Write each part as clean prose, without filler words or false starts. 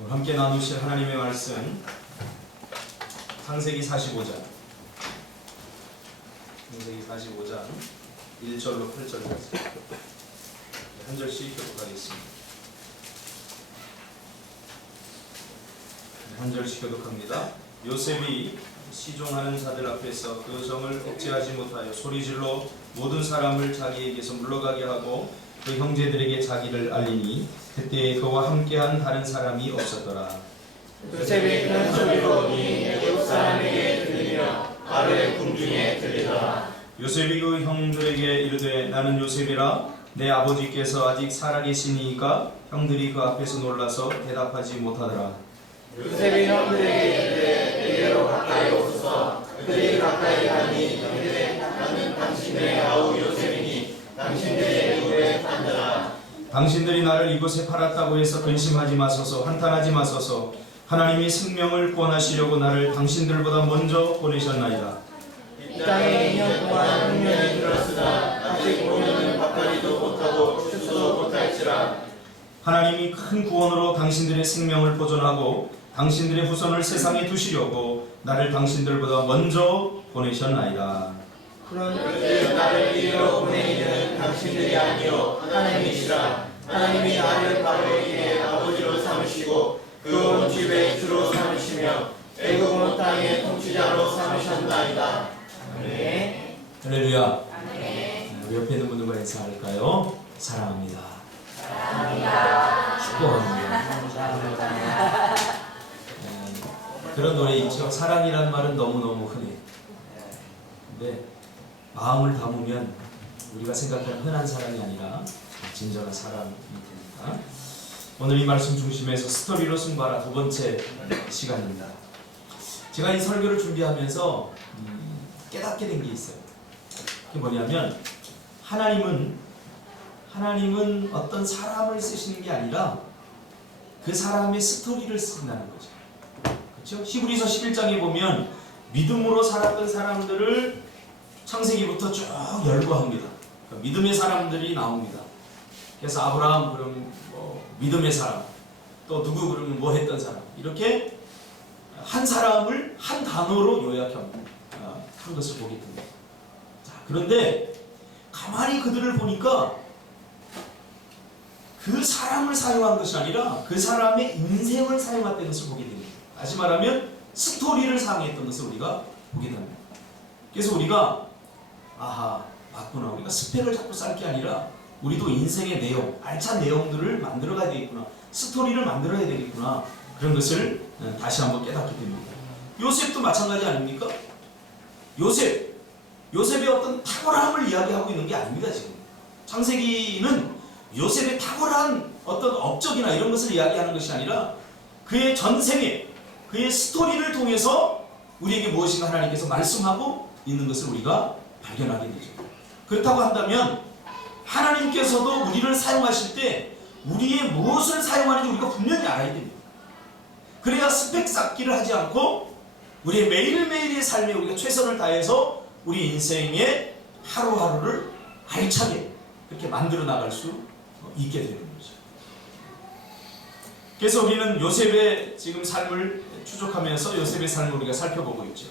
오늘 함께 나누실 하나님의 말씀 창세기 45장 1절로 8절까지 한 절씩 교독하겠습니다. 한 절씩 교독합니다. 요셉이 시종하는 자들 앞에서 그 정을 억제하지 못하여 소리질러 모든 사람을 자기에게서 물러가게 하고 그 형제들에게 자기를 알리니 그때 그와 함께한 다른 사람이 없었더라. 요셉이 큰 소리로 오니 애굽 사람에게 들리며 바로의 궁중에 들리더라. 요셉이 그 형들에게 이르되 나는 요셉이라 내 아버지께서 아직 살아계시니까 형들이 그 앞에서 놀라서 대답하지 못하더라. 요셉이 형들에게 이르되 내게로 가까이 오소서. 그들이 가까이 가니 이르되 나는 당신의 아우 요셉이니 당신들이 애굽에 판더라. 당신들이 나를 이곳에 팔았다고 해서 근심하지 마소서. 한탄하지 마소서. 하나님이 생명을 구원하시려고 나를 당신들보다 먼저 보내셨나이다. 이 땅에 2년 동안 흉년이 들었으나 아직 보면은 밥벌이도 못하고 추수도 못할지라. 하나님이 큰 구원으로 당신들의 생명을 보존하고 당신들의 후손을 세상에 두시려고 나를 당신들보다 먼저 보내셨나이다. 그런데 나를 이리로 보내기는 당신들이 아니요 하나님이시라. 하나님이 나를 바로에게 아버지로 삼으시고 그 온 집의 주로 삼으시며 애굽 온 땅의 통치자로 삼으셨나이다. 아멘. 할렐루야. 우리 옆에 있는 분들과 인사할까요? 사랑합니다. 축복합니다. 그런 노래 있죠. 사랑이란 말은 너무너무 흔해. 근데 마음을 담으면 우리가 생각하는 흔한 사랑이 아니라 진정한 사랑이 됩니다. 오늘 이 말씀 중심에서 스토리로 승부하라 두 번째 시간입니다. 제가 이 설교를 준비하면서 깨닫게 된 게 있어요. 그게 뭐냐면 하나님은 어떤 사람을 쓰시는 게 아니라 그 사람의 스토리를 쓴다는 거죠. 그렇죠? 히브리서 11장에 보면 믿음으로 살았던 사람들을 창세기부터 쭉 열거합니다. 그러니까 믿음의 사람들이 나옵니다. 그래서 아브라함 그러면 믿음의 사람, 또 누구 그러면 뭐 했던 사람, 이렇게 한 사람을 한 단어로 요약한 것을 보게 됩니다. 자, 그런데 가만히 그들을 보니까 그 사람을 사용한 것이 아니라 그 사람의 인생을 사용했던 것을 보게 됩니다. 다시 말하면 스토리를 사용했던 것을 우리가 보게 됩니다. 그래서 우리가 아하, 맞구나. 우리가 스펙을 자꾸 쌓을 게 아니라 우리도 인생의 내용, 알찬 내용들을 만들어가야 되겠구나. 스토리를 만들어야 되겠구나. 그런 것을 다시 한번 깨닫게 됩니다. 요셉도 마찬가지 아닙니까? 요셉의 어떤 탁월함을 이야기하고 있는 게 아닙니다. 지금 창세기는 요셉의 탁월한 어떤 업적이나 이런 것을 이야기하는 것이 아니라 그의 전생에, 그의 스토리를 통해서 우리에게 무엇인가 하나님께서 말씀하고 있는 것을 우리가 발견하게 되죠. 그렇다고 한다면 하나님께서도 우리를 사용하실 때 우리의 무엇을 사용하는지 우리가 분명히 알아야 됩니다. 그래야 스펙 쌓기를 하지 않고 우리의 매일매일의 삶에 우리가 최선을 다해서 우리 인생의 하루하루를 알차게 그렇게 만들어 나갈 수 있게 되는 거죠. 그래서 우리는 요셉의 지금 삶을 추적하면서 요셉의 삶을 우리가 살펴보고 있죠.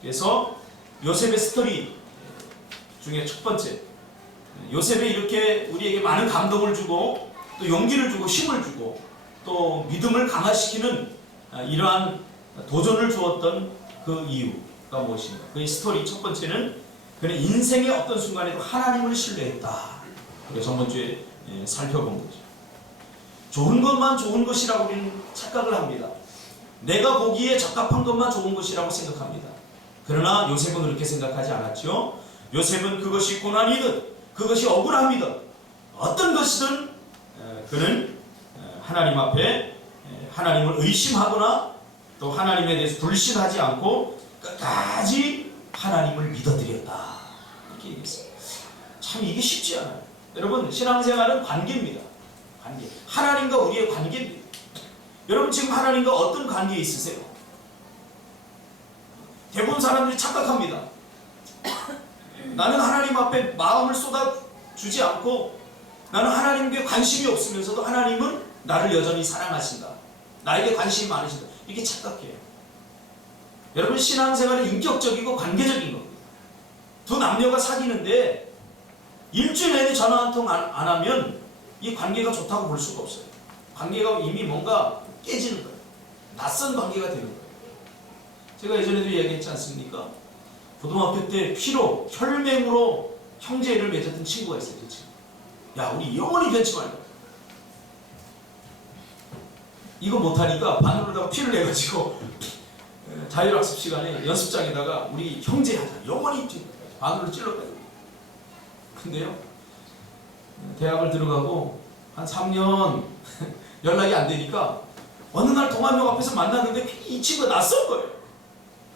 그래서 요셉의 스토리 중에 첫 번째, 요셉이 이렇게 우리에게 많은 감동을 주고 또 용기를 주고 힘을 주고 또 믿음을 강화시키는 이러한 도전을 주었던 그 이유가 무엇인가? 그의 스토리 첫 번째는 그는 인생의 어떤 순간에도 하나님을 신뢰했다. 우리가 전번주에 살펴본 거죠. 좋은 것만 좋은 것이라고 우리는 착각을 합니다. 내가 보기에 적합한 것만 좋은 것이라고 생각합니다. 그러나 요셉은 그렇게 생각하지 않았죠. 요셉은 그것이 고난이든 그것이 억울함이든 어떤 것이든 그는 하나님 앞에 하나님을 의심하거나 또 하나님에 대해서 불신하지 않고 끝까지 하나님을 믿어드렸다. 이렇게 얘기했어요. 참 이게 쉽지 않아요. 여러분, 신앙생활은 관계입니다. 관계. 하나님과 우리의 관계입니다. 여러분 지금 하나님과 어떤 관계에 있으세요? 대부분 사람들이 착각합니다. 나는 하나님 앞에 마음을 쏟아주지 않고 나는 하나님께 관심이 없으면서도 하나님은 나를 여전히 사랑하신다. 나에게 관심이 많으시다. 이렇게 착각해요. 여러분, 신앙생활은 인격적이고 관계적인 겁니다. 두 남녀가 사귀는데 일주일 내내 전화 한 통 안 하면 이 관계가 좋다고 볼 수가 없어요. 관계가 이미 뭔가 깨지는 거예요. 낯선 관계가 되는 거예요. 제가 예전에도 이야기했지 않습니까? 고등학교 때 피로, 혈맹으로 형제를 맺었던 친구가 있어요. 그 친구. 야, 우리 영원히 변치 말자. 이거 못하니까 바늘로다가 피를 내가지고 자율학습 시간에 연습장에다가 우리 형제 하자. 영원히 바늘로 찔렀거든요. 근데요, 대학을 들어가고 한 3년 연락이 안 되니까 어느 날 동안역 앞에서 만났는데 이 친구가 낯선 거예요.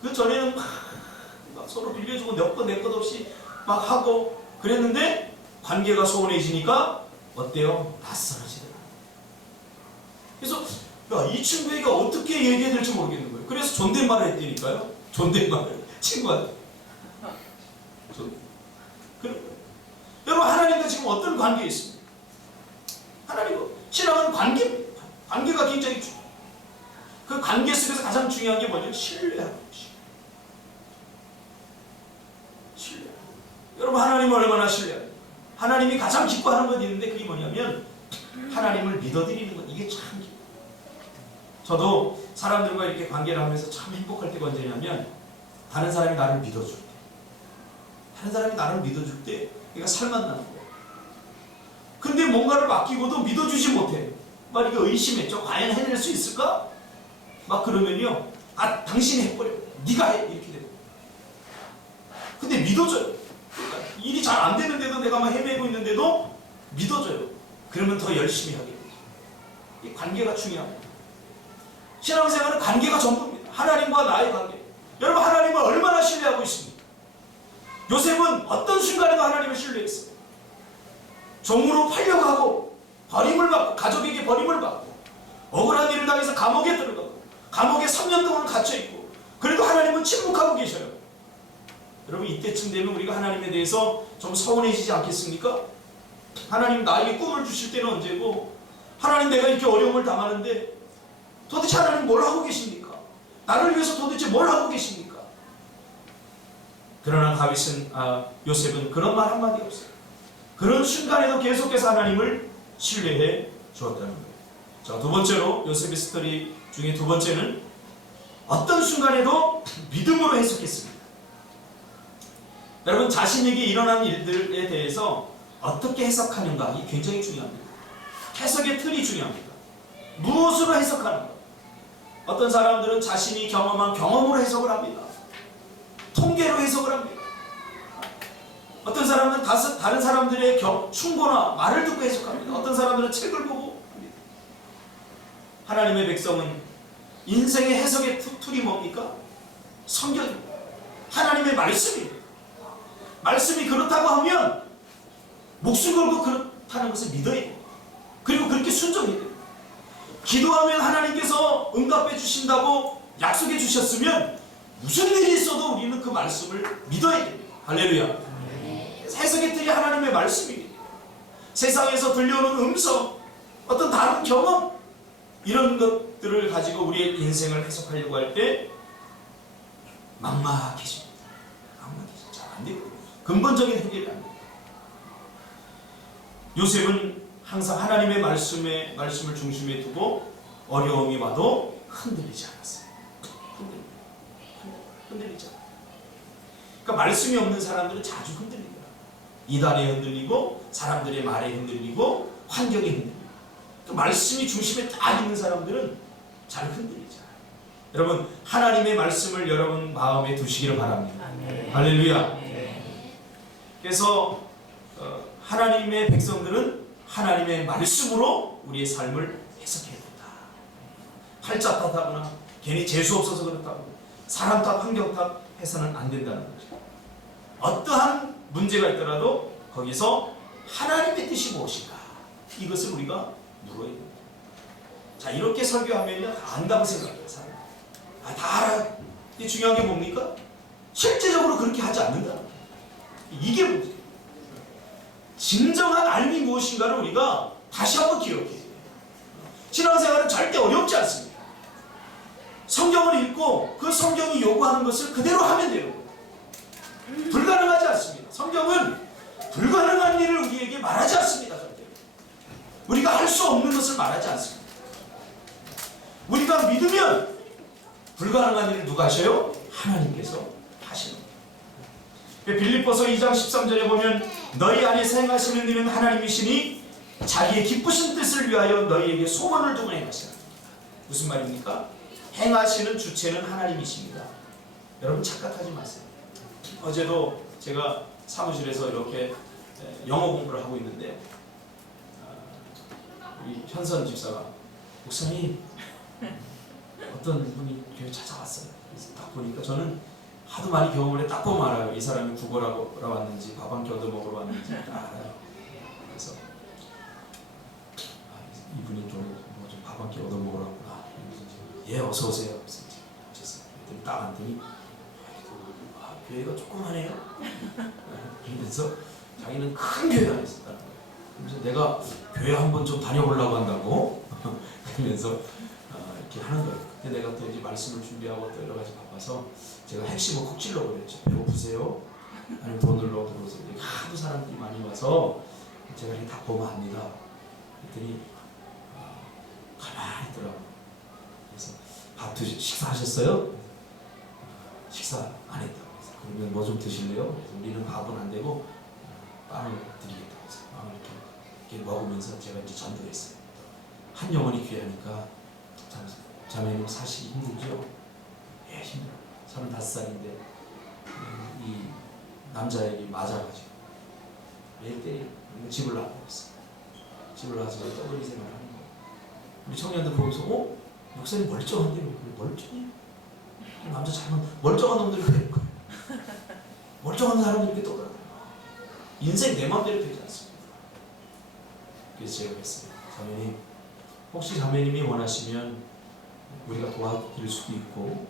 그 전에는 막 서로 빌려주고 내 것 없이 막 하고 그랬는데 관계가 소원해지니까 어때요? 낯설어지더라. 그래서 야, 이 친구에게 어떻게 얘기해야 될지 모르겠는 거예요. 그래서 존댓말을 했다니까요. 존댓말을 친구한테. 여러분, 하나님과 지금 어떤 관계에 있습니까? 하나님과 신앙은 관계가 굉장히 중요해요. 그 관계 속에서 가장 중요한 게 뭐냐면 신뢰하는 것이에요. 신뢰. 여러분, 하나님을 얼마나 신뢰해요? 하나님이 가장 기뻐하는 것 있는데 그게 뭐냐면 하나님을 믿어드리는 것. 이게 참 기뻐요. 저도 사람들과 이렇게 관계를 하면서 참 행복할 때가 언제냐면 다른 사람이 나를 믿어줄 때, 다른 사람이 나를 믿어줄 때 내가 살맛나는 거예요. 근데 뭔가를 맡기고도 믿어주지 못해. 막 이거 의심했죠. 과연 해낼 수 있을까? 막 그러면요, 아, 당신이 해버려. 네가 해. 이렇게 돼요. 근데 믿어줘요. 그러니까 일이 잘 안 되는데도 내가 막 헤매고 있는데도 믿어줘요. 그러면 더 열심히 하게 되죠. 이 관계가 중요합니다. 신앙생활은 관계가 전부입니다. 하나님과 나의 관계. 여러분, 하나님을 얼마나 신뢰하고 있습니까? 요셉은 어떤 순간에도 하나님을 신뢰했어요. 종으로 팔려고 하고 버림을 받고 가족에게 버림을 받고 억울한 일을 당해서 감옥에 들어가고 감옥에 3년 동안 갇혀있고 그래도 하나님은 침묵하고 계셔요. 여러분, 이때쯤 되면 우리가 하나님에 대해서 좀 서운해지지 않겠습니까? 하나님 나에게 꿈을 주실 때는 언제고, 하나님 내가 이렇게 어려움을 당하는데 도대체 하나님 뭘 하고 계십니까? 나를 위해서 도대체 뭘 하고 계십니까? 그러나 요셉은 그런 말 한마디 없어요. 그런 순간에도 계속해서 하나님을 신뢰해 주었다는 거예요. 자, 두 번째로 요셉의 스토리 중에 두 번째는 어떤 순간에도 믿음으로 해석했습니다. 여러분, 자신에게 일어난 일들에 대해서 어떻게 해석하는가, 이게 굉장히 중요합니다. 해석의 틀이 중요합니다. 무엇으로 해석하는가? 어떤 사람들은 자신이 경험한 경험으로 해석을 합니다. 통계로 해석을 합니다. 어떤 사람은 다른 사람들의 충고나 말을 듣고 해석합니다. 어떤 사람들은 책을 보고 합니다. 하나님의 백성은 인생의 해석의 툴이 뭡니까? 성경입니다. 하나님의 말씀입니다. 말씀이 그렇다고 하면 목숨 걸고 그렇다는 것을 믿어야 돼요. 그리고 그렇게 순종해야 돼요. 기도하면 하나님께서 응답해 주신다고 약속해 주셨으면 무슨 일이 있어도 우리는 그 말씀을 믿어야 됩니다. 할렐루야. 해석의 틀이 하나님의 말씀입니다. 세상에서 들려오는 음성, 어떤 다른 경험, 이런 것들을 가지고 우리의 인생을 해석하려고 할 때 막막해집니다. 막막해집니다. 잘 안 되거든요. 근본적인 해결이 안 됩니다. 요셉은 항상 하나님의 말씀을 중심에 두고 어려움이 와도 흔들리지 않았어요. 흔들리지 않아요. 그러니까 말씀이 없는 사람들은 자주 흔들립니다. 이단에 흔들리고 사람들의 말에 흔들리고 환경에 흔들리고, 그 말씀이 중심에 딱 있는 사람들은 잘 흔들리지 않아요. 여러분, 하나님의 말씀을 여러분 마음에 두시기를 바랍니다. 할렐루야. 그래서 하나님의 백성들은 하나님의 말씀으로 우리의 삶을 해석해야 된다. 팔자 탓하거나 괜히 재수 없어서 그렇다고 사람 탓, 환경 탓 해서는 안 된다는 거죠. 어떠한 문제가 있더라도 거기서 하나님의 뜻이 무엇인가, 이것을 우리가 물어야 됩니다. 자, 이렇게 설교하면요 다 안다고 생각해요. 사람. 다 알아요. 이게 중요한 게 뭡니까? 실제적으로 그렇게 하지 않는다. 이게 문제예요. 진정한 알미 무엇인가를 우리가 다시 한번 기억해야 돼요. 신앙생활은 절대 어렵지 않습니다. 성경이 요구하는 것을 그대로 하면 되는 거예요. 불가능하지 않습니다. 성경은 불가능한 일을 우리에게 말하지 않습니다. 절대. 우리가 할 수 없는 것을 말하지 않습니다. 우리가 믿으면 불가능한 일을 누가 하셔요? 하나님께서 하시는 거예요. 빌립보서 2장 13절에 보면 너희 안에서 행하시는 일은 하나님이시니 자기의 기쁘신 뜻을 위하여 너희에게 소원을 두고 행하시라. 무슨 말입니까? 행하시는 주체는 하나님이십니다. 여러분 착각하지 마세요. 어제도 제가 사무실에서 이렇게 영어 공부를 하고 있는데 우리 현선 집사가 목사님 어떤 분이 교회 찾아왔어요. 그래서 딱 보니까 저는 하도 많이 경험을 해 딱 보면 알아요. 이 사람이 국어라고 왔는지 밥 한 끼 얻어 먹으러 왔는지 다 알아요. 그래서 이분이 좀 밥 한 끼 얻어 먹으러 왔구나. 예, 어서 오세요. 그래서 딱 앉더니 교회가 조그마해요. 그러면서 자기는 큰 교회 다녔었다는 거예요. 그래서 내가 교회 한번 좀 다녀보려고 한다고 그러면서 이렇게 하는 거예요. 근데 내가 또 이제 말씀을 준비하고 또 여러 가지 바빠서 제가 핵심을 콕 찔러버렸죠. 배고프세요? 아니면 돈을 넣어 들어오세요? 하도 사람들이 많이 와서 제가 이렇게 다 보면 압니다. 그랬더니 가만히 있더라고요. 그래서 밥 식사하셨어요? 식사 안 했다고 해서 그러면 뭐 좀 드실래요? 그래서 우리는 밥은 안 되고 빵을 드리겠다고 해서 빵을 이렇게 먹으면서 제가 이제 전도했어요. 한 영혼이 귀하니까 자매님 사실 힘들죠? 예, 힘들어요. 35살인데 이 남자에게 맞아가지고 매일 때리고 집을 나가고 있어요. 집을 나가서 떠돌이 생활을 하는 거예요. 우리 청년들 보면서 목사님 멀쩡한데 왜 멀쩡해? 남자 잘못 멀쩡한 놈들이 그럴 거예요. 멀쩡한 사람들이 이렇게 떠들어요. 인생 내 마음대로 되지 않습니다. 그래서 제가 그랬어요. 자매님, 혹시 자매님이 원하시면 우리가 도와드릴 수도 있고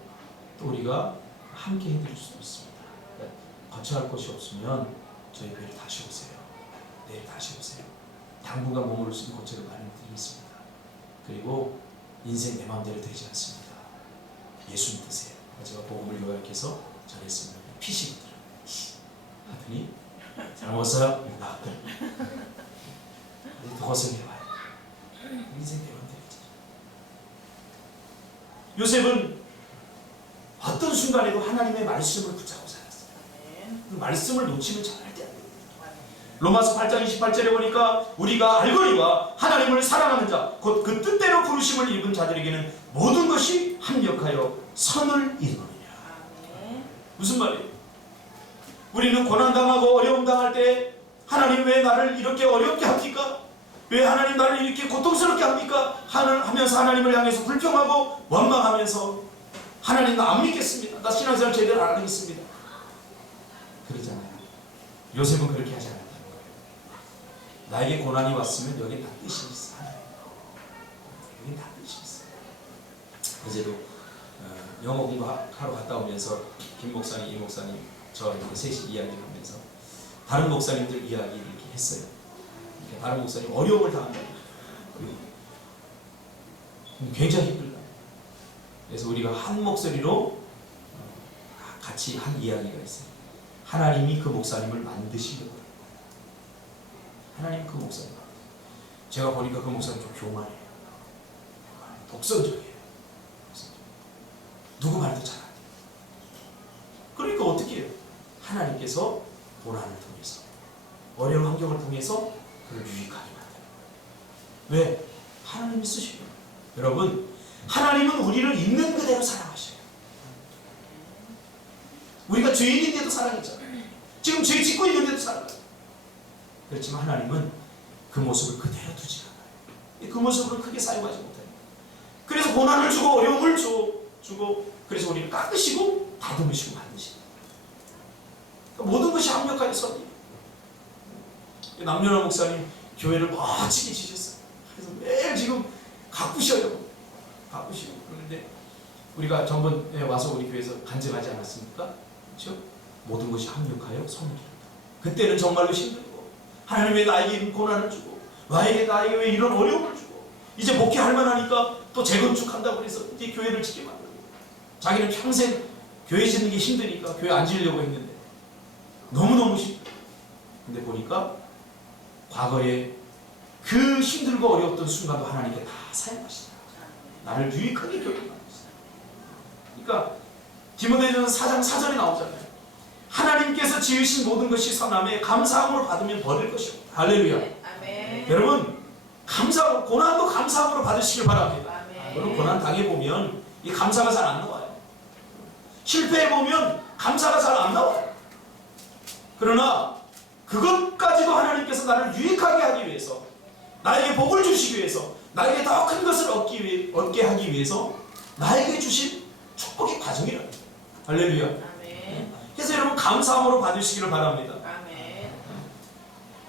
또 우리가 함께 해드릴 수도 있습니다. 그러니까 거쳐할 곳이 없으면 저희 교회를 다시 오세요. 내일 다시 오세요. 당분간 머무를 수 있는 곳을 마련해 드리겠습니다. 그리고 인생 내 마음대로 되지 않습니다. 예수 믿으세요. 제가 복음을 요약해서 전했습니다. 피시더라고요. 하더니 잘 먹었어요? 나왔더니 더 고생해봐요. 인생 내 마음대로 되지. 요셉은 어떤 순간에도 하나님의 말씀을 붙잡고 살았어요. 그 말씀을 놓치면 절대 안 됩니다. 로마서 8장 28절에 보니까 우리가 알거니와 하나님을 사랑하는 자, 곧 그 뜻대로 부르심을 입은 자들에게는 모든 것이 합력하여 선을 이루느니라. 무슨 말이에요? 우리는 고난당하고 어려움당할 때 하나님 왜 나를 이렇게 어렵게 합니까? 왜 하나님 나를 이렇게 고통스럽게 합니까? 하면서 하나님을 향해서 불평하고 원망하면서 하나님 나 안 믿겠습니다. 나 신앙생활 제대로 안 하겠습니다. 그러잖아요. 요셉은 그렇게 하지 않았다는 거예요. 나에게 고난이 왔으면 여기 다 뜻이 있어. 여기 다 뜻이 있어. 어제도 영어 공부하러 갔다 오면서 김 목사님, 이 목사님 저 이렇게 셋이 이야기를 하면서 다른 목사님들 이야기를 이렇게 했어요. 그러니까 다른 목사님 어려움을 당한다고 굉장히 힘들다. 그래서 우리가 한 목소리로 같이 한 이야기가 있어요. 하나님이 그 목사님을 만드신 거예요. 하나님 그 목사님. 제가 보니까 그 목사님 좀 교만해요. 독선적이에요. 누구 말도 잘 안 돼요. 그러니까 어떻게 해요? 하나님께서 고난을 통해서 어려운 환경을 통해서 그를 유익하게 만들어요. 왜? 하나님이 쓰시고. 여러분, 하나님은 우리를 있는 그대로 사랑하셔요. 우리가 죄인인데도 사랑했잖아요. 지금 죄 짓고 있는데도 사랑해요. 그렇지만 하나님은 그 모습을 그대로 두지 않아요. 그 모습을 크게 사용하지 못해요. 그래서 고난을 주고 어려움을 주고 그래서 우리를 깎으시고 다듬으시고 만드시고 그러니까 모든 것이 합력하게 섭니다. 남녀나 목사님 교회를 멋지게 지셨어요. 그래서 매일 지금 가꾸셔요. 가꾸시고 그런데 우리가 전번에 와서 우리 교회에서 간증하지 않았습니까? 그렇죠? 모든 것이 합력하여 선을 이룬다. 그때는 정말로 힘들고 하나님 왜 나에게 이런 고난을 주고 나에게 왜 이런 어려움을 주고 이제 목회할 만하니까 또 재건축한다고 해서 이제 교회를 짓게 만들고 자기는 평생 교회 짓는 게 힘드니까 교회 안 지으려고 했는데 너무너무 힘들어. 근데 보니까 과거에 그 힘들고 어려웠던 순간도 하나님께 다 사용하시다. 나를 유익하게 교육하셨어요. 그러니까 디모데전서 4장 4절에 나오잖아요. 하나님께서 지으신 모든 것이 선함에 감사함으로 받으면 버릴 것이오. 할렐루야. 아멘. 여러분 감사, 고난도 감사함으로 받으시길 바랍니다. 아멘. 여러분 고난 당해보면 이 감사가 잘 안 나와요. 실패해보면 감사가 잘 안 나와요. 그러나 그것까지도 하나님께서 나를 유익하게 하기 위해서, 나에게 복을 주시기 위해서, 나에게 더 큰 것을 얻게 하기 위해서 나에게 주신 축복의 과정이라는 거예요. 할렐루야. 아멘. 그래서 여러분 감사함으로 받으시기를 바랍니다. 아멘.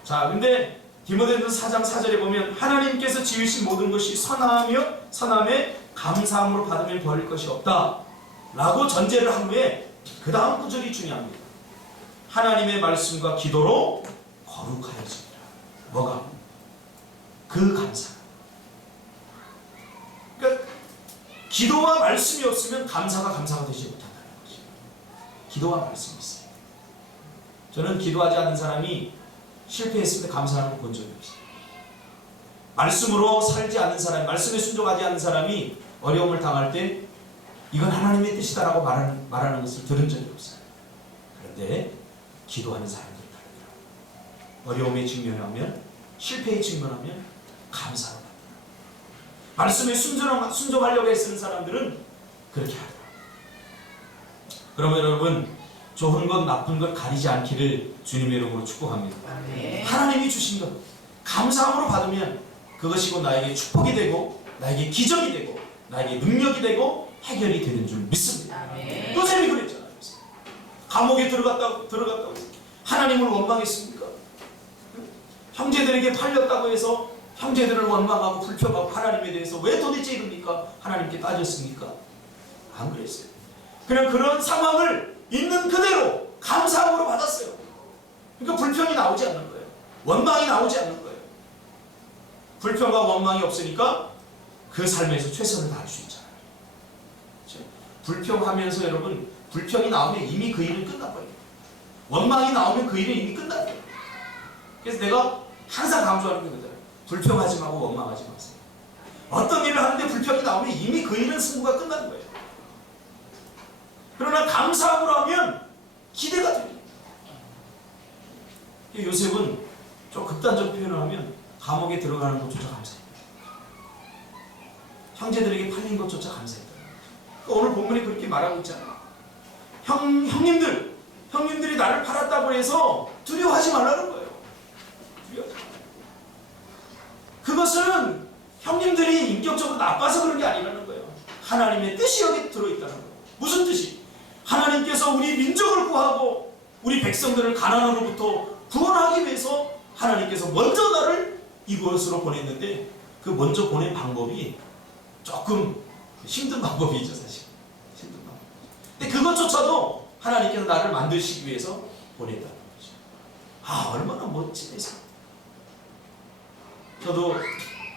자, 근데 디모데전서 4장 4절에 보면 하나님께서 지으신 모든 것이 선함에 감사함으로 받으면 버릴 것이 없다 라고 전제를 한 후에 그 다음 구절이 중요합니다. 하나님의 말씀과 기도로 거룩하여집니다. 뭐가? 그 감사. 그러니까 기도와 말씀이 없으면 감사가 되지 못한다는 것이죠. 기도와 말씀이 있어요. 저는 기도하지 않는 사람이 실패했을 때 감사하는 거 본 적이 없어요. 말씀으로 살지 않는 사람, 말씀에 순종하지 않는 사람이 어려움을 당할 때 이건 하나님의 뜻이다라고 말하는 것을 들은 적이 없어요. 그런데 기도하는 사람들이 다르더라고요. 어려움에 직면하면, 실패에 직면하면 감사로 받더라고요. 말씀에 순종하려고 애쓰는 사람들은 그렇게 하더라고요. 그러면 여러분 좋은 것 나쁜 것 가리지 않기를 주님의 이름으로 축복합니다. 아멘. 하나님이 주신 것 감사함으로 받으면 그것이 곧 나에게 축복이 되고 나에게 기적이 되고 나에게 능력이 되고 해결이 되는 줄 믿습니다. 아멘. 요셉이 그랬잖아요. 감옥에 들어갔다고 하나님을 원망했습니까? 형제들에게 팔렸다고 해서 형제들을 원망하고 불평하고 하나님에 대해서 왜 도대체 이럽니까? 하나님께 따졌습니까? 안 그랬어요. 그냥 그런 상황을 있는 그대로 감사함으로 받았어요. 그러니까 불평이 나오지 않는 거예요. 원망이 나오지 않는 거예요. 불평과 원망이 없으니까 그 삶에서 최선을 다할 수 있잖아요. 그렇죠? 불평하면서 여러분 불평이 나오면 이미 그 일은 끝나버려요. 원망이 나오면 그 일은 이미 끝나요. 그래서 내가 항상 강조하는 게 그거잖아요. 불평하지 말고 원망하지 마세요. 어떤 일을 하는데 불평이 나오면 이미 그 일은 승부가 끝나는 거예요. 그러나 감사함으로 하면 기대가 됩니다. 요셉은 좀 극단적 표현을 하면 감옥에 들어가는 것조차 감사했다. 형제들에게 팔린 것조차 감사했다. 그러니까 오늘 본문이 그렇게 말하고 있잖아요. 형님들이 나를 팔았다고 해서 두려워하지 말라는 거예요. 그것은 형님들이 인격적으로 나빠서 그런 게 아니라는 거예요. 하나님의 뜻이 여기 들어있다는 거예요. 무슨 뜻이? 하나님께서 우리 민족을 구하고 우리 백성들을 가난으로부터 구원하기 위해서 하나님께서 먼저 나를 이곳으로 보냈는데 그 먼저 보낸 방법이 조금 힘든 방법이죠, 사실. 힘든 방법. 근데 그것조차도 하나님께서 나를 만드시기 위해서 보낸다는 거죠. 아, 얼마나 멋진 회사. 저도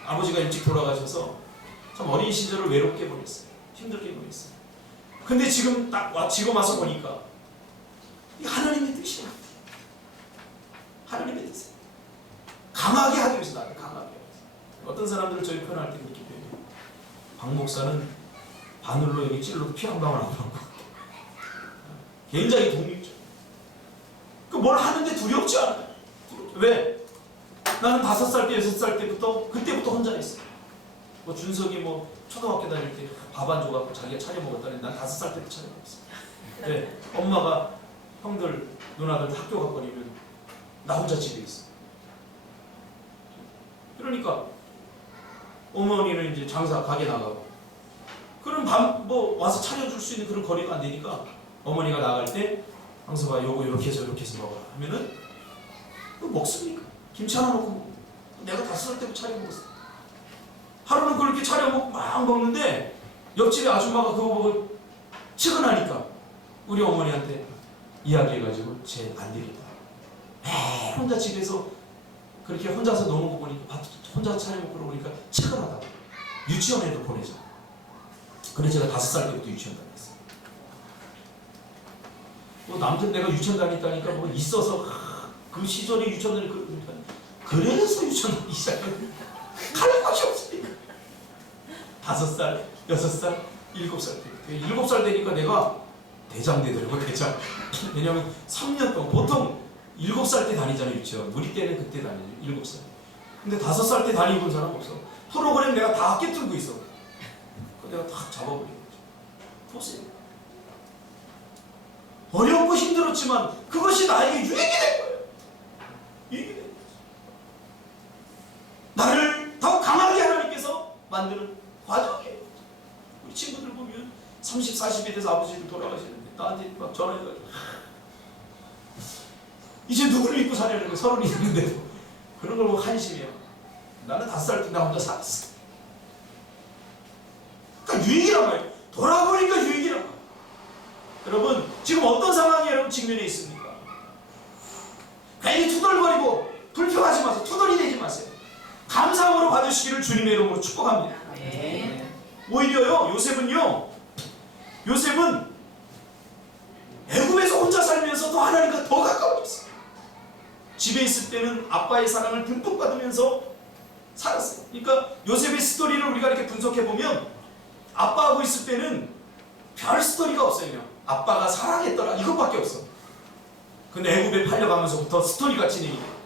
아버지가 일찍 돌아가셔서 참 어린 시절을 외롭게 보냈어요. 힘들게 보냈어요. 근데 지금 지금 와서 보니까 이 하나님의 뜻이야. 하나님의 뜻이야. 강하게 하기 위해서 나를 강하게 하기 위해서. 어떤 사람들은 저희 표현할 때 그렇게 표현해요. 박 목사는 바늘로 여기 찔러도 피 한 방울 안 나고 굉장히 독립적. 그 뭘 하는데 두렵지 않아요. 왜? 나는 5살 때, 6살 때부터 그때부터 혼자 했어요. 뭐 준석이 뭐 초등학교 다닐 때 밥 안 줘갖고 자기가 차려 먹었다니 난 5살 때부터 차려 먹었어. 네, 엄마가 형들 누나들 학교 가버리면 나 혼자 집에 있어. 그러니까 어머니는 이제 장사 가게 나가고 그럼 밥 뭐 와서 차려줄 수 있는 그런 거리가 안 되니까 어머니가 나갈 때 황서가 요거 이렇게 해서 먹어라 하면은 먹습니까? 김치 하나 넣고 먹고 내가 5살 때부터 차려 먹었어. 하루는 그렇게 차려 먹고 막 먹는데 옆집에 아줌마가 그거 보고 측은하니까 우리 어머니한테 이야기해가지고 쟤 안 되겠다. 매일 혼자 집에서 그렇게 혼자서 노는 거 보니까 밥 혼자 차려 먹고 그러니까 측은하다고 유치원에도 보내자. 그래서 제가 5살 때부터 유치원 다녔어요. 뭐 남들 내가 유치원 다녔다니까 뭐 있어서 그 시절에 유치원을 그래서 유치원 다니기 시작한 갈 곳이 없으니까 5살, 6살, 7살 때 7살 되니까 내가 대장 되더라고. 대장. 왜냐면 3년 동안 보통 7살 때 다니잖아요 유치원. 우리 때는 그때 다니죠 7살. 근데 5살 때 다니고 온 사람 없어. 프로그램 내가 다 깨뚫고 있어. 내가 다 잡아버린 거죠. 보세요. 어렵고 힘들었지만 그것이 나에게 유익이 된 거예요. 유익이 된 거죠. 나를 더 강하게 하나님께서 만드는 과정이에요. 우리 친구들 보면 30, 40이 돼서 아버지도 돌아가시는데 나한테 막 전화해가지고 이제 누구를 믿고 살려는 거야. 30이 됐는데도 그런 걸 보고 한심해요. 나는 5살 때 나 혼자 살았어. 그러니까 유익이란 말이에요. 돌아보니까 유익이란 말이에요. 여러분 지금 어떤 상황에 여러분 직면해 있습니까? 괜히 투덜거리고 불평하지 마세요. 투덜이 되지 마세요. 감사함으로 받으시기를 주님의 이름으로 축복합니다. 네. 오히려요 요셉은 애굽에서 혼자 살면서도 하나님과 더 가까워졌어요. 집에 있을 때는 아빠의 사랑을 듬뿍 받으면서 살았어요. 그러니까 요셉의 스토리를 우리가 이렇게 분석해보면 아빠하고 있을 때는 별 스토리가 없어요. 그냥 아빠가 사랑했더라 이것밖에 없어. 근데 애굽에 팔려가면서부터 스토리가 진행이 돼요.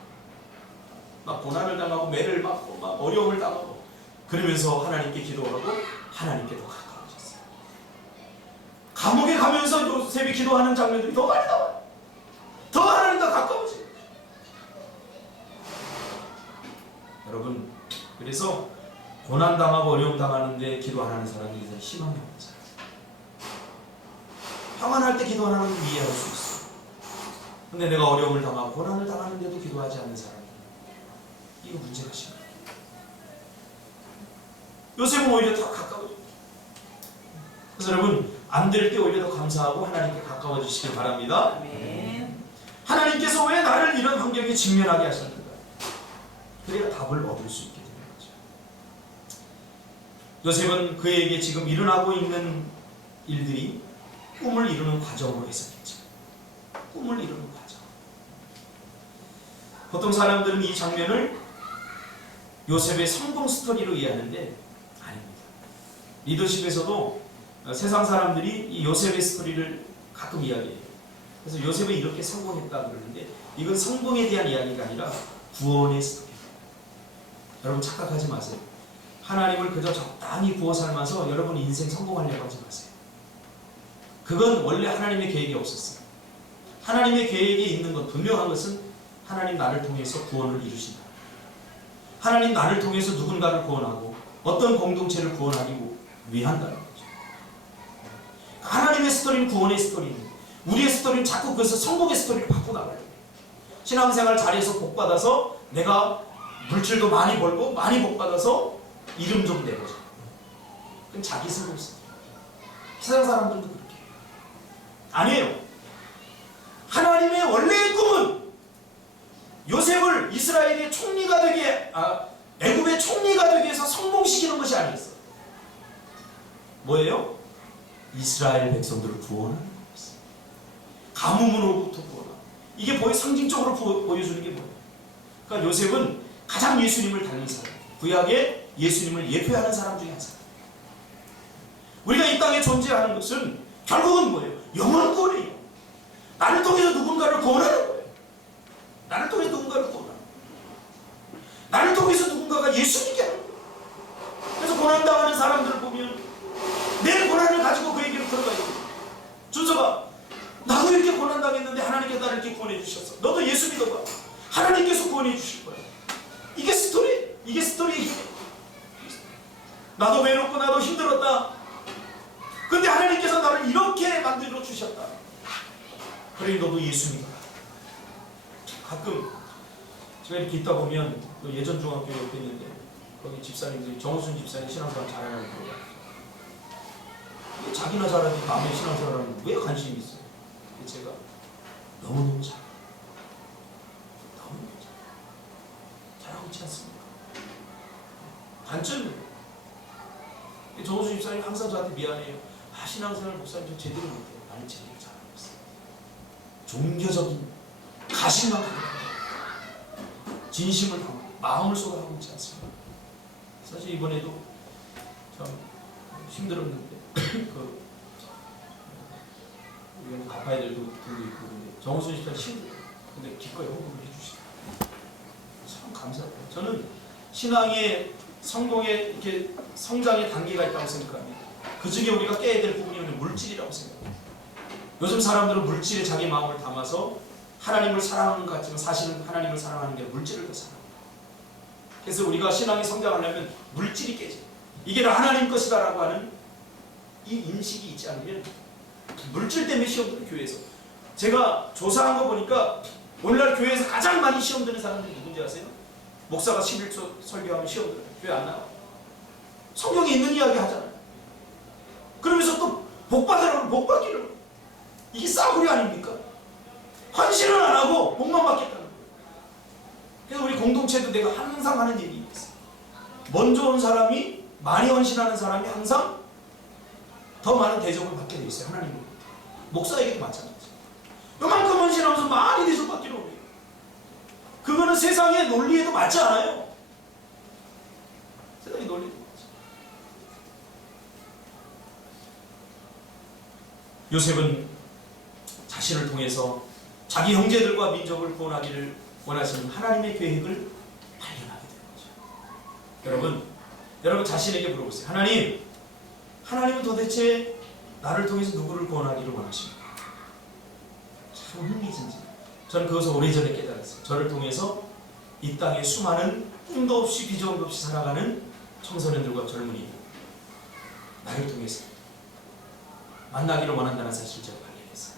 막 고난을 당하고 매를 맞고 막 어려움을 당하고 그러면서 하나님께 기도하고 하나님께 더 가까워졌어요. 감옥에 가면서 요셉이 기도하는 장면들이 더 많이 나와요. 더 하나님과 가까워져요. 여러분 그래서 고난당하고 어려움 당하는데 기도 안 하는 사람이 희망이 없는 사람. 평안할 때 기도 안 하는 건 이해할 수 있어요. 근데 내가 어려움을 당하고 고난을 당하는데도 기도하지 않는 사람이 이거 문제가 심해요. 요셉은 오히려 더 가까워져요. 그래서 여러분 안 될 때 오히려 더 감사하고 하나님께 가까워지시길 바랍니다. 아멘. 하나님께서 왜 나를 이런 환경에 직면하게 하셨는가? 그래야 답을 얻을 수 있게 되는 거죠. 요셉은 그에게 지금 일어나고 있는 일들이 꿈을 이루는 과정으로 해석했죠. 꿈을 이루는 과정. 보통 사람들은 이 장면을 요셉의 성공 스토리로 이해하는데 아닙니다. 리더십에서도 세상 사람들이 이 요셉의 스토리를 가끔 이야기해요. 그래서 요셉은 이렇게 성공했다 그러는데 이건 성공에 대한 이야기가 아니라 구원의 스토리. 여러분 착각하지 마세요. 하나님을 그저 적당히 구워 삶아서 여러분 인생 성공하려고 하지 마세요. 그건 원래 하나님의 계획이 없었어요. 하나님의 계획에 있는 건 분명한 것은 하나님 나를 통해서 구원을 이루신다. 하나님 나를 통해서 누군가를 구원하고 어떤 공동체를 구원하기 위한다는 거죠. 하나님의 스토리는 구원의 스토리입니다. 우리의 스토리는 자꾸 그것을 성공의 스토리를 바꿔나가요. 신앙생활 잘해서 복받아서 내가 물질도 많이 벌고 많이 복받아서 이름 좀 내보자. 그건 자기 스스로 스토리. 세상 사람들도 그렇게 해요. 아니에요. 하나님의 원래의 꿈은 요셉을 이스라엘의 총리가 되게 애굽의 총리가 되기 위해서 성공시키는 것이 아니었어요. 뭐예요? 이스라엘 백성들을 구원하는 거였어요. 가뭄으로부터 구원하는. 이게 상징적으로 보여주는 게 뭐예요? 그러니까 요셉은 가장 예수님을 닮은 사람, 구약의 예수님을 예표하는 사람 중에 한 사람. 우리가 이 땅에 존재하는 것은 결국은 뭐예요? 영원 구원이에요. 나를 통해서 누군가를 구원하는 거예요. 나를 통해서 누군가를 구원하는 거예요. 나를 통해서 누군가가 예수님께 하는 거예요. 그래서 고난당하는 사람들을 보면 내 고난을 가지고 그에게로 들어가야 돼요. 준서가 나도 이렇게 고난당했는데 하나님께서 나를 이렇게 구원해 주셨어. 너도 예수 믿어봐. 하나님께서 구원해 주실 거야. 이게 스토리. 이게 스토리의 힘이에요. 나도 외롭고 나도 힘들었다. 근데 하나님께서 나를 이렇게 만들어 주셨다. 그래 너도 예수 믿어라. 가끔 제가 이렇게 있다 보면 예전 중학교 옆에 있는데 거기 집사님들이 정우순 집사님 신앙생활 잘하는 거예요. 자기나 잘하지 남의 신앙생활하는 왜 관심이 있어요? 제가 너무너무 잘해요. 너무너무 잘해요. 잘하고 있지 않습니까? 단점이에요. 정우순 집사님 항상 저한테 미안해요. 신앙생활 목사님 저 제대로 못해요. 나는 제대로 잘하고 있어요. 종교적인 가식만 가지고 진심을 담아 마음을 쏟아하고 있지 않습니다. 사실 이번에도 참 힘들었는데 우리가 갚아야 될 돈도 있고 근데 정우순 씨가 힘들어요. 근데 기꺼이 헌금을 해주시고 참 감사해요. 저는 신앙의 성공의 이렇게 성장의 단계가 있다고 생각합니다. 그 중에 우리가 깨야 될 부분이 물질이라고 생각합니다. 요즘 사람들은 물질에 자기 마음을 담아서 하나님을 사랑하는 것 같지만 사실은 하나님을 사랑하는 게 물질을 더 사랑합니다. 그래서 우리가 신앙이 성장하려면 물질이 깨져요. 이게 다 하나님 것이다라고 하는 이 인식이 있지 않으면 물질 때문에 시험 드는 교회에서 제가 조사한 거 보니까 오늘날 교회에서 가장 많이 시험 드는 사람들이 누군지 아세요? 목사가 11조 설교하면 시험 들어요. 교회 안 나와. 성경에 있는 이야기 하잖아요. 그러면서 또 복받으라고 복받기를 이게 싸구려 아닙니까? 헌신은 안 하고 복만 받겠다는 거예요. 그래서 우리 공동체도 내가 항상 하는 얘기 있어요. 먼저 온 사람이 많이 헌신하는 사람이 항상 더 많은 대접을 받게 돼 있어요. 하나님으로부터. 목사에게도 마찬가지죠. 요만큼 헌신하면서 많이 대접받기로 해요. 그거는 세상의 논리에도 맞지 않아요. 세상의 논리에도 맞지. 요셉은 자신을 통해서 자기 형제들과 민족을 구원하기를 원하시는 하나님의 계획을 발견하게 된 거죠. 여러분 자신에게 물어보세요. 하나님은 도대체 나를 통해서 누구를 구원하기를 원하십니까? 참 흥미진진. 저는 그것을 오래전에 깨달았어요. 저를 통해서 이 땅에 수많은 꿈도 없이 비전도 없이 살아가는 청소년들과 젊은이들 나를 통해서 만나기를 원한다는 사실을 제가 발견했어요.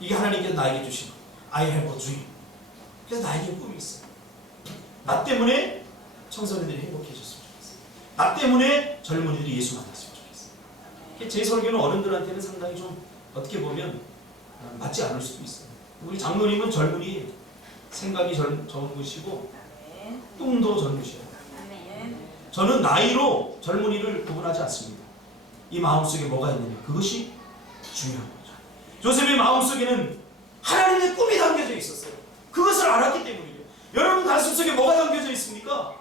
이게 하나님께서 나에게 주신 I have a dream. 그래서 나에게 꿈이 있어요. 나 때문에 청소년들이 행복해졌으면 좋겠어요. 나 때문에 젊은이들이 예수 만났으면 좋겠어요. 제 설교는 어른들한테는 상당히 좀 어떻게 보면 맞지 않을 수도 있어요. 우리 장로님은 젊은이 생각이 젊으시고 꿈도 젊으셔요. 저는 나이로 젊은이를 구분하지 않습니다. 이 마음속에 뭐가 있느냐 그것이 중요한 거죠. 요셉의 마음속에는 하나님의 꿈이 담겨져 있었어요. 그것을 알았기 때문이에요. 여러분 가슴속에 뭐가 담겨져 있습니까?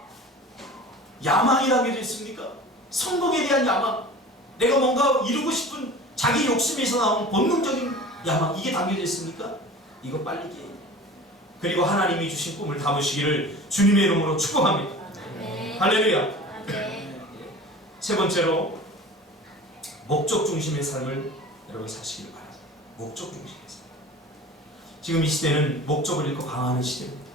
야망이 담겨져 있습니까? 성공에 대한 야망, 내가 뭔가 이루고 싶은 자기 욕심에서 나온 본능적인 야망, 이게 담겨져 있습니까? 이거 빨리 깨야 돼요. 그리고 하나님이 주신 꿈을 담으시기를 주님의 이름으로 축복합니다. 할렐루야. 세 번째로 목적 중심의 삶을 여러분 사시기를 바랍니다. 목적 중심의 삶. 지금 이 시대는 목적을 잃고 방황하는 시대입니다.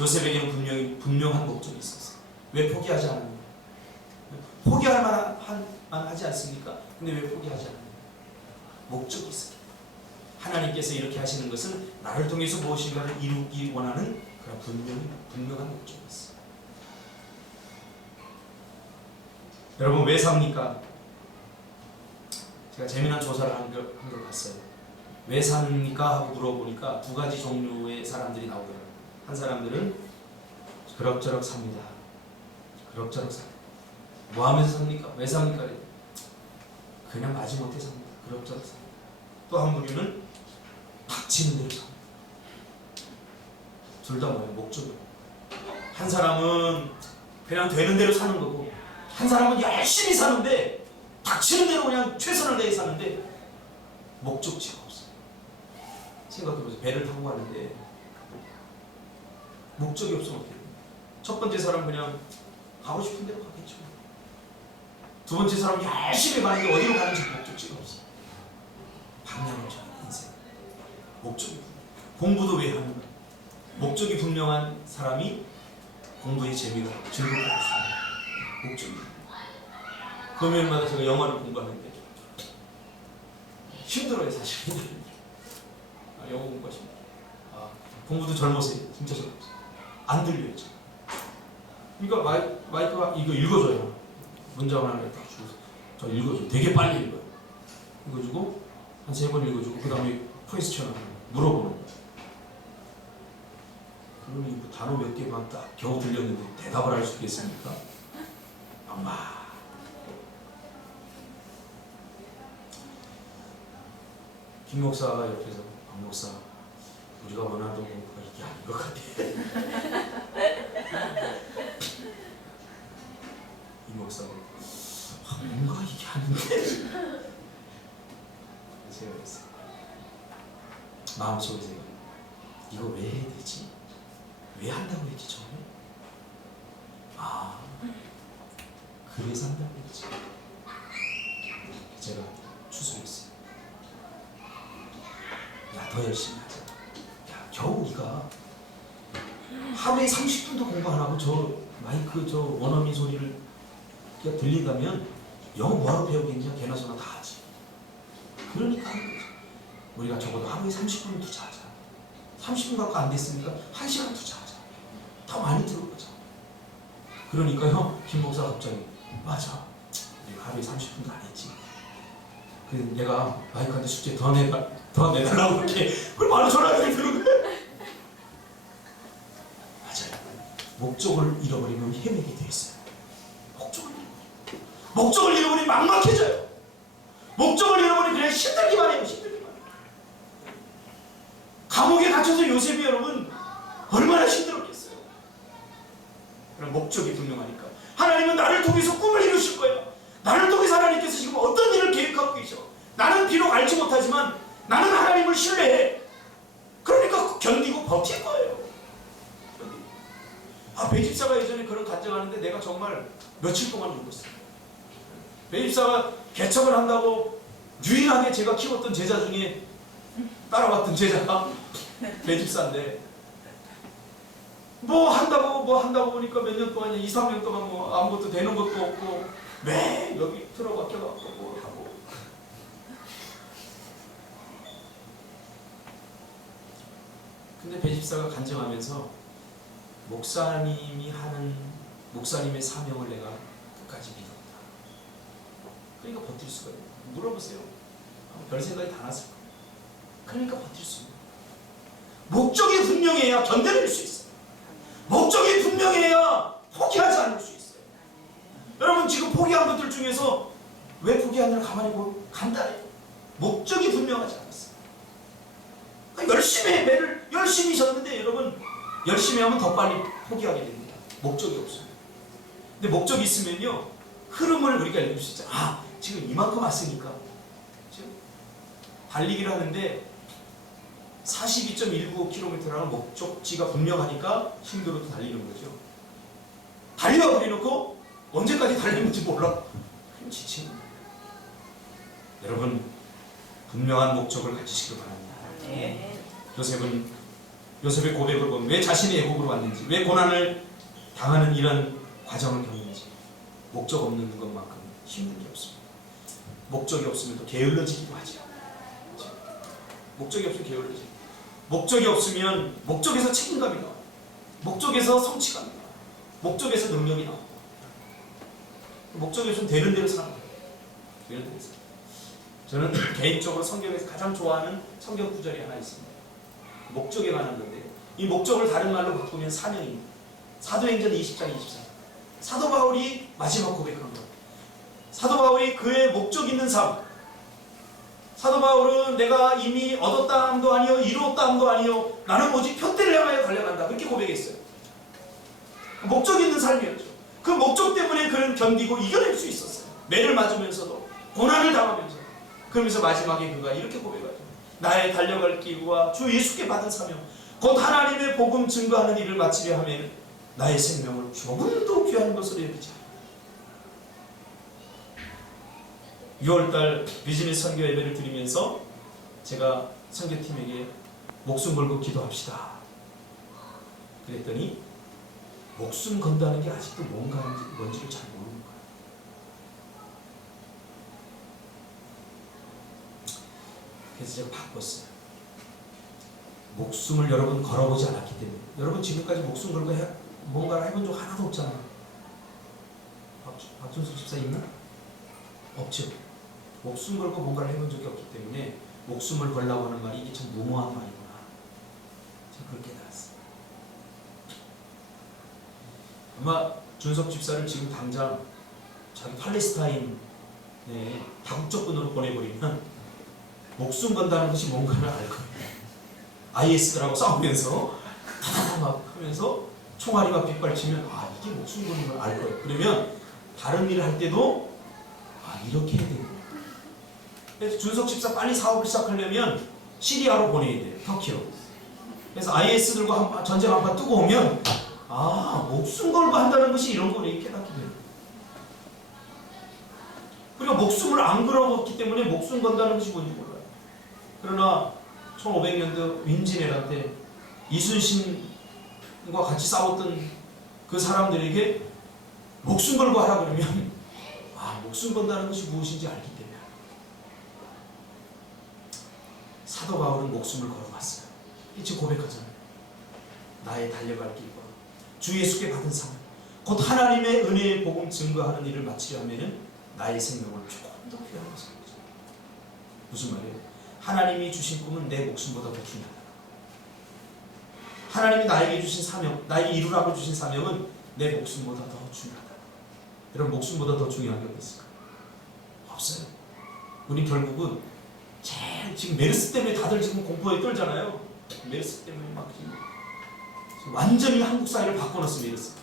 요셉에게는 분명한 목적이 있었어요. 왜 포기하지 않았는가? 포기할 만하지 않습니까? 근데 왜 포기하지 않았는가? 목적이 있어요. 하나님께서 이렇게 하시는 것은 나를 통해서 무엇인가를 이루기 원하는 그런 분명한 목적이 있어요. 여러분 왜 삽니까? 제가 재미난 조사를 한 걸 봤어요. 왜 삽니까? 하고 물어보니까 두 가지 종류의 사람들이 나오더라고요. 한 사람들은 그럭저럭 삽니다. 그럭저럭 삽니다. 뭐 하면서 삽니까? 왜 삽니까? 그냥 마지못해 삽니다. 그럭저럭 삽니다. 또 한 부류는 닥치는 대로 삽니다. 둘 다 뭐예요? 목적이에요. 한 사람은 그냥 되는 대로 사는 거고 한 사람은 열심히 사는데 닥치는 대로 그냥 최선을 다해 사는데 목적지가 없어요. 생각해보세요. 배를 타고 가는데 목적이 없으면 어떻게 돼요? 첫 번째 사람은 그냥 가고 싶은 대로 가겠죠. 두 번째 사람은 열심히 가는데 어디로 가는지 목적지가 없어요. 방향을 정한 인생. 목적이 분명. 공부도 왜 하는가? 목적이 분명한 사람이 공부의 재미가 즐겁게 있습니다. 목적이. 금요일마다 제가 영어를 공부하는데 힘들어요. 사실 힘들어요. 영어 공부하시면 공부도 젊었어요. 진짜 젊었어요. 안 들려요. 그러니까 마이크가 이거 읽어줘요. 문장 하나를 딱 주고서 저 읽어줘요. 되게 빨리 읽어요. 읽어주고 한 3번 읽어주고 그 다음에 퀘스천을 물어보는 거예요. 그러면 뭐 단어 몇 개만 딱 겨우 들렸는데 대답을 할 수 있겠습니까? 엄마. 김 목사가 옆에서 박 목사 우리가 원하던 공부가 이게 아닌 것 같아. 이 목사가 뭔가 이게 아닌데. 제가 그랬어요. 마음속에 제가 이거 왜 해야 되지? 왜 한다고 했지 처음에? 아, 그래서 한다고 했지. 제가 추스렸어요. 야, 더 열심히 하자. 야, 겨우 우리가 하루에 30분도 공부 안 하고 저 마이크 저 원어민 소리를 들린다면 영어 뭐하러 배우겠냐? 개나 소나 다 하지. 그러니까 하는 거죠. 우리가 적어도 하루에 30분 투자하자. 30분 갖고 안 됐으니까 1시간 투자하자. 더 많이 들어보자. 그러니까요, 김 목사가 갑자기 맞아. 우리가 하루에 30분도 안 했지. 그 내가 마이크한테 숙제 더 내달라고 그렇게 그걸 바로 전화를 들은 거야. 맞아요. 목적을 잃어버리면 헤매게 돼 있어요. 목적을 잃어버리면 막막해져요. 목적을 잃어버리면 그냥 힘들기만 해요. 힘들기만 해요. 감옥에 갇혀서 요셉이 여러분 얼마나 힘들었겠어요. 그럼 목적이 분명하니까 하나님은 나를 통해서 꿈을 이루실 거예요. 나를 통해서 하나님께서 지금 어떤 일을 계획하고 계셔. 나는 비록 알지 못하지만 나는 하나님을 신뢰해. 그러니까 견디고 버틸 거예요. 아, 배집사가 예전에 그런 간증하는데 내가 정말 며칠 동안 울었어요. 배집사가 개척을 한다고 유일하게 제가 키웠던 제자 중에 따라왔던 제자가 배집사인데 뭐 한다고 보니까 몇 년 동안 2, 3년 동안 뭐 아무것도 되는 것도 없고 매 여기 틀어박혀갖고 뭐 하고 근데 배집사가 간증하면서 목사님이 하는 목사님의 사명을 내가 끝까지 믿었다. 그러니까 버틸 수가 있다. 물어보세요. 별 생각이 다 났을 거예요. 그러니까 버틸 수 있는 거예요. 목적이 분명해야 견뎌낼 수 있어요. 목적이 분명해야 포기하지 않을 수 있어요. 여러분 지금 포기한 것들 중에서 왜 포기하느라 가만히 보면 간단해요. 목적이 분명하지 않았어요. 그러니까 열심히 매를 열심히 졌는데 여러분 열심히 하면 더 빨리 포기하게 됩니다. 목적이 없어요. 근데 목적이 있으면요 흐름을 우리가 읽을 수 있잖아요. 아, 지금 이만큼 왔으니까 지금 달리기를 하는데 42.195km라는 목적지가 분명하니까 힘들어도 달리는 거죠. 달려가 버려놓고 언제까지 달리는지 몰라. 그럼 지치는 거예요. 여러분 분명한 목적을 가지시길 바랍니다. 네. 요셉의 고백을 보면 왜 자신이 애국으로 왔는지, 왜 고난을 당하는 이런 과정을 겪는지 목적 없는 것만큼 힘든 게 없습니다. 목적이 없으면 또 게을러지기도 하죠. 목적이 없으면 게을러지고, 목적이 없으면 목적에서 책임감이 나와요. 목적에서 성취감이 나와요. 목적에서 능력이 나와요. 목적이 없으면 되는 대로 사는 거예요. 되는 대로 사는 거예요. 저는 개인적으로 성경에서 가장 좋아하는 성경 구절이 하나 있습니다. 목적에 관한 건데 이 목적을 다른 말로 바꾸면 사명입니다. 사도행전 20장 24절. 사도 바울이 마지막 고백한 것. 사도 바울이 그의 목적 있는 삶. 사도 바울은 내가 이미 얻었다 함도 아니요 이루었다 함도 아니요 나는 오직 편대를 향하여 달려간다. 그렇게 고백했어요. 목적 있는 삶이었죠. 그 목적 때문에 그는 견디고 이겨낼 수 있었어요. 매를 맞으면서도 고난을 당하면서. 그러면서 마지막에 그가 이렇게 고백하죠. 나의 달려갈 길과 주 예수께 받은 사명 곧 하나님의 복음 증거하는 일을 마치려 하면 나의 생명을 조금도 귀한 것으로 여기지 않아. 6월달 비즈니스 선교 예배를 드리면서 제가 선교팀에게 목숨 걸고 기도합시다 그랬더니 목숨 건다는 게 아직도 뭔지를 잘 모르는 거예요. 그래서 제가 바꿨어요. 목숨을 여러분 걸어보지 않았기 때문에. 여러분 지금까지 목숨 걸고 뭔가를 해본 적 하나도 없잖아요. 박준숙 집사 있나? 없죠. 목숨 걸고 뭔가를 해본 적이 없기 때문에 목숨을 걸라고 하는 말이 이게 참 무모한 말이구나. 제가 그걸 깨달았어요. 아마 준석 집사를 지금 당장 자기 팔레스타인 다국적군으로 보내버리면 목숨 건다는 것이 뭔가를 알 거예요. IS들하고 싸우면서 다다다 막 하면서 총알이 막 빗발치면 아 이게 목숨 거는 걸 알 거예요. 그러면 다른 일을 할 때도 아 이렇게 해야 되는 거예요. 그래서 준석 집사 빨리 사업을 시작하려면 시리아로 보내야 돼요. 터키로. 그래서 IS들과 전쟁 한판 뜨고 오면 아 목숨 걸고 한다는 것이 이런 거를 깨닫게 돼요. 우리가 목숨을 안 걸어봤기 때문에 목숨 건다는 것이 뭔지 몰라요. 그러나 1500년도 윈지네라 때 이순신과 같이 싸웠던 그 사람들에게 목숨 걸고 하라 그러면 아 목숨 건다는 것이 무엇인지 알기 때문에 사도 바울은 목숨을 걸어봤어요. 지금 고백하잖아요. 나의 달려갈 길과 주 예수께 받은 사명 곧 하나님의 은혜의 복음 증거하는 일을 마치려 하면은 나의 생명을 조금 더 귀한 것을 거죠. 무슨 말이에요? 하나님이 주신 꿈은 내 목숨보다 더 중요하다. 하나님이 나에게 주신 사명, 나에게 이루라고 주신 사명은 내 목숨보다 더 중요하다. 여러분 목숨보다 더 중요한 게 어디 있을까요? 없어요. 우리 결국은 제일 지금 메르스 때문에 다들 지금 공포에 떨잖아요. 메르스 때문에 막 지금 완전히 한국 사회를 바꿔놨어요. 메르스.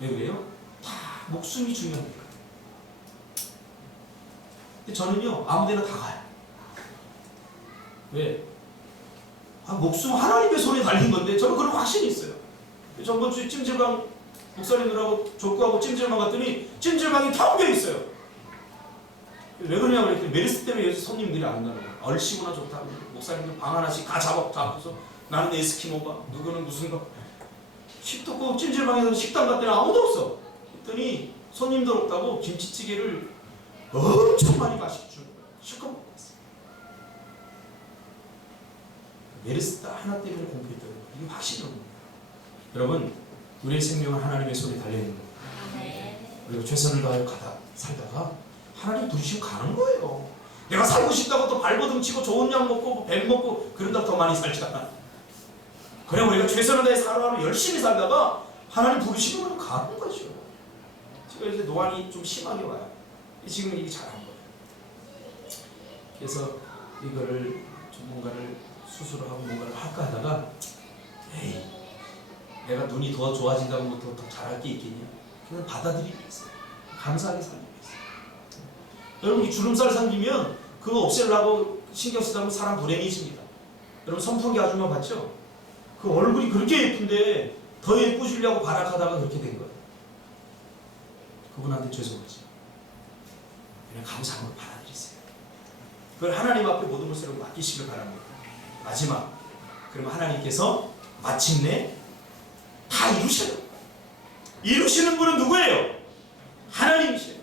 왜 그래요? 다 목숨이 중요하니까. 근데 저는요 아무데나 다 가요. 왜? 아, 목숨 하나님의 손에 달린 건데 저는 그런 확신이 있어요. 저번 주에 찜질방 목사님들하고 족구하고 찜질방 갔더니 찜질방이 텅 비어 있어요. 왜 그러냐고 그랬더니 메르스 때문에 요새 손님들이 안 가는 거예요. 얼씨구나 좋다고. 목사님들 방 하나씩 다 잡아서 나는 에스키모가 누구는 무슨 거 식도 찜질방에서 식당 갔더니 아무도 없어. 그랬더니 손님들 없다고 김치찌개를 엄청 많이 맛있게 주는 거예요. 실컷 먹고 왔어요. 메르스 하나 때문에 공포했다는 거예요. 이게 확실히 없는 거예요. 여러분 우리의 생명은 하나님의 손에 달려있는 거예요. 우리가 최선을 다해 살다가 하나님 부르시고 가는 거예요. 내가 살고 싶다고 또 발버둥 치고 좋은 약 먹고 뱀 먹고 그런다고 더 많이 살잖아. 그래 우리가 최선을 다해 살아가고 열심히 살다가 하나님 부르시면 가는 거죠. 지금 이제 노안이 좀 심하게 와요. 지금은 이게 잘한 거예요. 그래서 이거를 좀 뭔가를 수술을 하고 뭔가를 할까 하다가 에이 내가 눈이 더 좋아진다고 더 잘할 게 있겠냐. 그냥 받아들이고 있어요. 감사하게 살고 있어요. 여러분 이 주름살 생기면 그거 없애려고 신경 쓰다 보면 사람 불행해집니다. 여러분 선풍기 아줌마 봤죠? 그 얼굴이 그렇게 예쁜데 더 예뻐지려고 발악하다가 그렇게 된 거예요. 그분한테 죄송하지. 그냥 감사함으로 받아들이세요. 그걸 하나님 앞에 모든 것을 맡기시길 바랍니다. 마지막 그러면 하나님께서 마침내 다 이루셔요. 이루시는 분은 누구예요? 하나님이세요.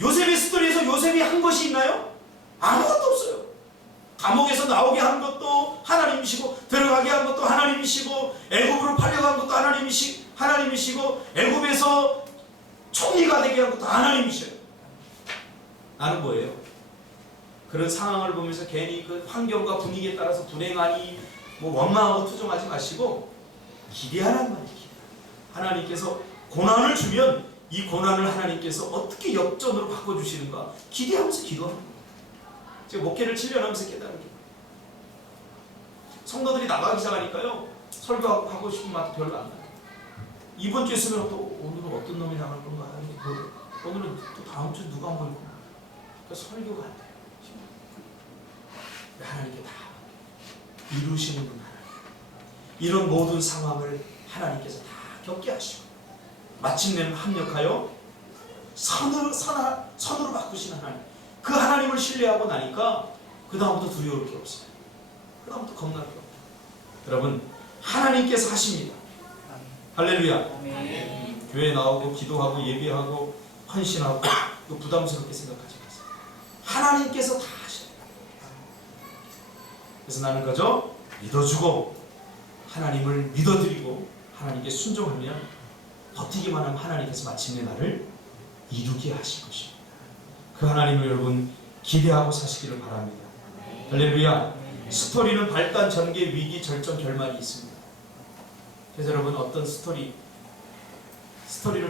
요셉의 스토리에서 요셉이 한 것이 있나요? 아무것도 없어요. 감옥에서 나오게 한 것도 하나님이시고 들어가게 한 것도 하나님이시고 애굽으로 팔려간 것도 하나님이시고 애굽에서 총리가 되게 한 것도 하나님이셔요. 나는 뭐예요? 그런 상황을 보면서 괜히 그 환경과 분위기에 따라서 불행하니 뭐 원망하고 투정하지 마시고 기대하란 말이에요. 하나님께서 고난을 주면 이 고난을 하나님께서 어떻게 역전으로 바꿔주시는가 기대하면서 기도하는 거예요. 제가 목회를 7년 하면서 깨달은 게 성도들이 나가기 시작하니까요 설교하고 싶은 맛도 별로 안 나요. 이번 주에 쓰면 또 오늘은 어떤 놈이 나갈 건가 오늘은 또 다음 주에 누가 안 보일 건가. 그러니까 설교가 안 돼요. 하나님께 다 이루시는 분 하나님. 이런 모든 상황을 하나님께서 다 겪게 하시고 마침내는 합력하여 선으로 바꾸신 하나님. 그 하나님을 신뢰하고 나니까 그 다음부터 두려울 게 없어요. 그 다음부터 겁날 게 없어요. 여러분 하나님께서 하십니다. 할렐루야. 아멘. 교회 나오고 기도하고 예배하고 헌신하고 또 부담스럽게 생각하지 마세요. 하나님께서 다 하셔요. 그래서 나는 그저 믿어주고 하나님을 믿어드리고 하나님께 순종하면 버티기만 하면 하나님께서 마침내 나를 이루게 하실 것입니다. 그 하나님을 여러분 기대하고 사시기를 바랍니다. 할렐루야. 스토리는 발단, 전개, 위기, 절정, 결말이 있습니다. 그래서 여러분 어떤 스토리를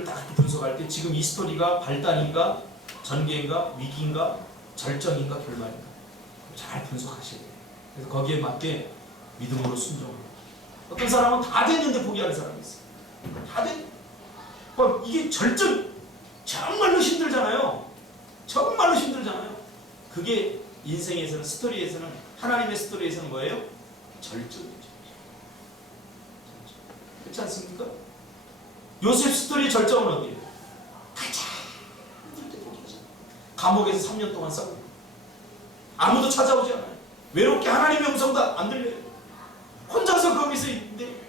딱 분석할 때 지금 이 스토리가 발단인가 전개인가 위기인가 절정인가 결말인가 잘 분석하셔야 돼요. 그래서 거기에 맞게 믿음으로 순종하고. 어떤 사람은 다 됐는데 포기하는 사람이 있어요. 다 됐. 이게 정말로 힘들잖아요. 정말로 힘들잖아요. 그게 인생에서는, 스토리에서는, 하나님의 스토리에서는 뭐예요? 절정이죠. 그렇지 않습니까? 요셉 스토리의 절정은 어디예요? 가장 힘들 때 포기하죠. 감옥에서 3년 동안 싸우고 아무도 찾아오지 않아요. 외롭게 하나님의 음성도 안 들려요. 혼자서 거기서 있는데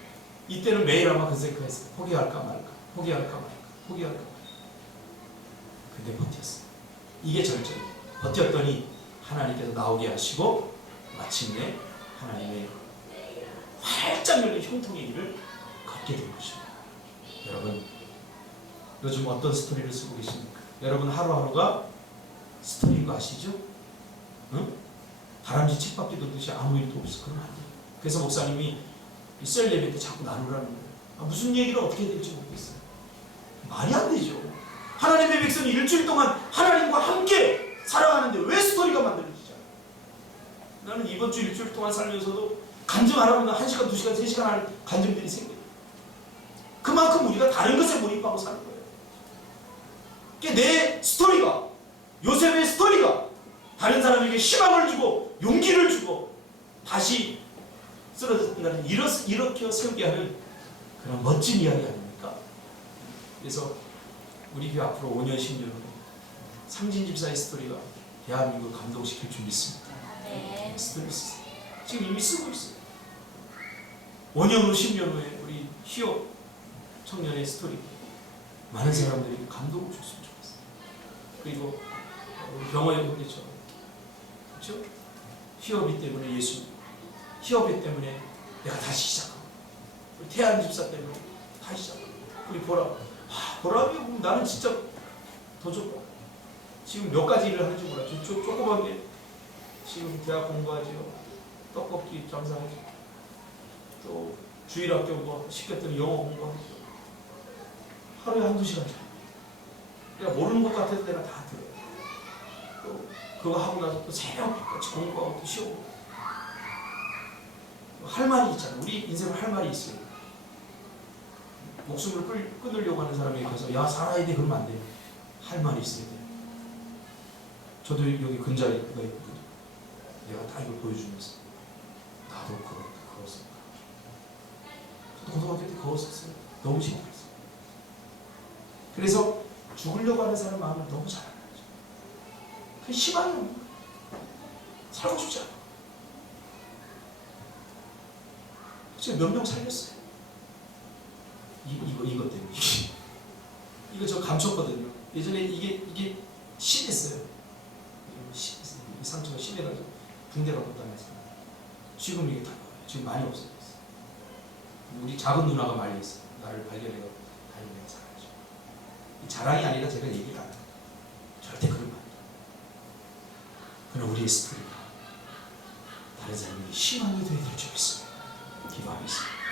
이때는 매일 아마 그 생각했어요. 포기할까 말까, 포기할까 말까, 포기할까 말까. 근데 버텼어요. 이게 절정이에요. 버텼더니 하나님께서 나오게 하시고 마침내 하나님의 활짝 열린 형통의 길을 걷게 된 것입니다. 여러분, 요즘 어떤 스토리를 쓰고 계십니까? 여러분 하루하루가 스토리인 거 아시죠? 응? 다람쥐 쳇바퀴 돌듯이 아무 일도 없어. 그러면 안 돼요. 그래서 목사님이 셀 예배 때 자꾸 나누라는 거예요. 무슨 얘기를 어떻게 해야 될지 모르겠어요. 말이 안 되죠. 하나님의 백성이 일주일 동안 하나님과 함께 살아가는데 왜 스토리가 만들어지지 않아요? 나는 이번 주 일주일 동안 살면서도 간증 안 하면 1시간, 2시간, 3시간 하는 간증들이 생겨요. 그만큼 우리가 다른 것에 몰입하고 사는 거예요. 그러니까 내 스토리가, 요셉의 스토리가 다른 사람에게 희망을 주고 용기를 주고 다시 쓰러졌던 날을 일으켜 세우게 하는 그런 멋진 이야기 아닙니까? 그래서 우리 교회 앞으로 5년, 10년 후 상진 집사의 스토리가 대한민국을 감동시킬 줄 믿습니다. 네. 스토리 지금 이미 쓰고 있어요. 5년 후, 10년 후에 우리 히옵 청년의 스토리 많은 사람들이 감동을 줬으면 좋겠어요. 그리고 우리 병원의 형제처럼, 그렇죠? 히옵이 때문에 예수, 히옵이 때문에 내가 다시 시작하고, 우리 태안 집사 때문에 다시 시작하고, 우리 보람이 나는 진짜 더 좋다. 지금 몇 가지 일을 하는지 몰라. 조그만 게 지금 대학 공부하지요. 떡볶이 장사하죠. 또 주일학교 뭐 시켰더니 영어 공부하죠. 하루에 1-2시간 자요. 내가 모르는 것 같아서 내가 다 들어요. 또 그거 하고 나서 또 새벽까지 공부하고 또 쉬고. 할 말이 있잖아요. 우리 인생은 할 말이 있어요. 목숨을 끊으려고 하는 사람에게 가서 야 살아야 돼 그러면 안 돼요. 할 말이 있어야 돼요. 저도 여기 근자리가 있거든요. 내가 다 이걸 보여주면서 나도 그었어. 저도 고등학교 때 그었었어요. 너무 힘들었어요. 그래서 죽으려고 하는 사람 마음을 너무 잘 알아요. 그 희망이 없는 거예요. 살고 싶지 않아. 지금 몇 명 살렸어요. 이것 때문에. 이거 저 감췄거든요. 예전에 이게 심했어요. 이 상처가 심해가지고 붕대가 붙다면서. 지금 이게 다 지금 많이 없어졌어요. 우리 작은 누나가 말렸어요. 나를 발견해서 다행히 살아야죠. 이 자랑이 아니라 제가 얘기를 안 해요. 절대 그러면 안 돼요. 그러나 우리의 스토리가 다른 사람에게 희망이 되어야 될 줄 믿습니다. 기도하겠습니다.